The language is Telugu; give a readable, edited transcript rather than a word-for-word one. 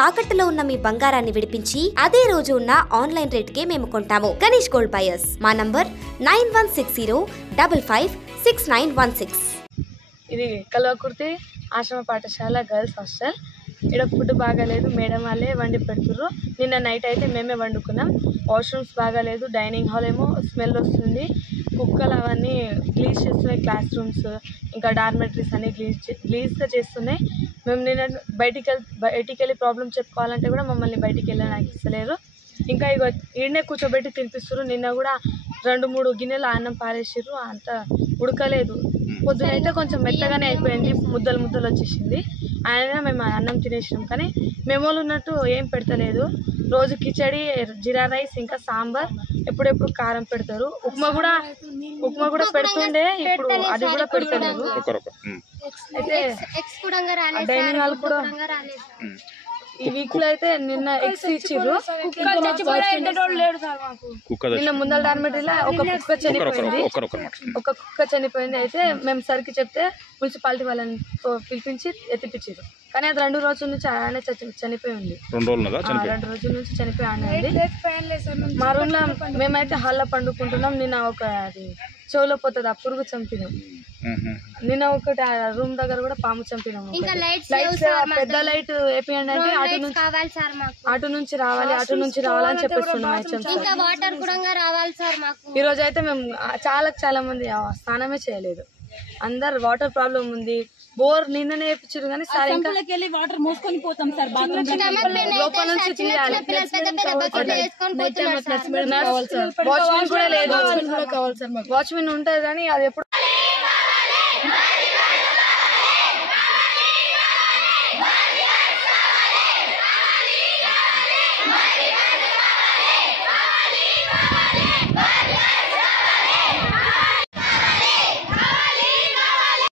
తాకట్టులో ఉన్న మీ బంగారాన్ని విడిపించి అదే రోజు ఉన్న ఆన్లైన్ రేటుకే మేము కొంటాము. Ganesh gold buyers. మా నంబర్ 9160556916. ఇది కల్వకుర్తి ఆశ్రమ పాఠశాల గర్ల్స్ హాస్టల్. ఇక్కడ ఫుడ్ బాగాలేదు, మేడం వాళ్ళే వండి పెడుతుర్రు. నిన్న నైట్ అయితే మేమే వండుకున్నాం. వాష్రూమ్స్ బాగాలేదు, డైనింగ్ హాల్ ఏమో స్మెల్ వస్తుంది, కుక్కలు అవన్నీ గ్లీజ్ చేస్తున్నాయి, క్లాస్ రూమ్స్ ఇంకా డార్మెటరీస్ అన్నీ గ్లీజ్గా చేస్తున్నాయి. మేము నిన్న బయటికి వెళ్ళి ప్రాబ్లం చెప్పుకోవాలంటే కూడా మమ్మల్ని బయటికి వెళ్ళడానికి ఇస్తలేరు. ఇంకా ఇక ఈడనే కూర్చోబెట్టి తినిపిస్తారు. నిన్న కూడా 2-3 గిన్నెలు అన్నం పారేసిర్రు, అంత ఉడకలేదు. పొద్దునైతే కొంచెం మెత్తగానే అయిపోయింది, ముద్దలు వచ్చేసింది. ఆయన మేము అన్నం తినేసినాం, కానీ మెమోలు ఉన్నట్టు ఏం పెడతలేదు. రోజు కిచడి, జీరా రైస్, ఇంకా సాంబార్, ఎప్పుడెప్పుడు కారం పెడతారు. ఉప్మా కూడా పెడుతుండే, ఇప్పుడు అది కూడా పెడతలేదు. అయితే డైనింగ్ హాల్ కూడా ఈ వీక్ లో అయితే నిన్న ఎగ్స్ ఇచ్చిర్రు. నిన్న ముందల డార్మెటరీలో ఒక కుక్క చనిపోయింది. అయితే మేము సరికి చెప్తే మున్సిపాలిటీ వాళ్ళని పిలిపించి ఎత్తిపించారు, కానీ అది 2 రోజుల నుంచి ఆయన చనిపోయి ఉంది. 2 రోజుల నుంచి చనిపోయి ఉంది. మా రూమ్ లో మేమైతే హాల్లో పండుకుంటున్నాం. నిన్న ఒక అది చెవులో పోతుంది, ఆ పురుగు చంపినాం. నిన్న ఒకటి రూమ్ దగ్గర కూడా పాము చంపినాము. పెద్ద లైట్ వేపియండి అంటే అటు నుంచి రావాలి అని చెప్పేస్తున్నాం. ఈ రోజు అయితే మేము చాలా మంది స్నానమే చేయలేదు. అందరు వాటర్ ప్రాబ్లం ఉంది. బోర్ నిన్ననే వేయించారు, కానీ సార్ ఇంకా వాటర్ మోసుకొని పోతాం సార్. లోపల నుంచి తీయాలి. వాచ్మెన్ కూడా లేదు. వాచ్మెన్ ఉంటుంది కానీ అది ఎప్పుడు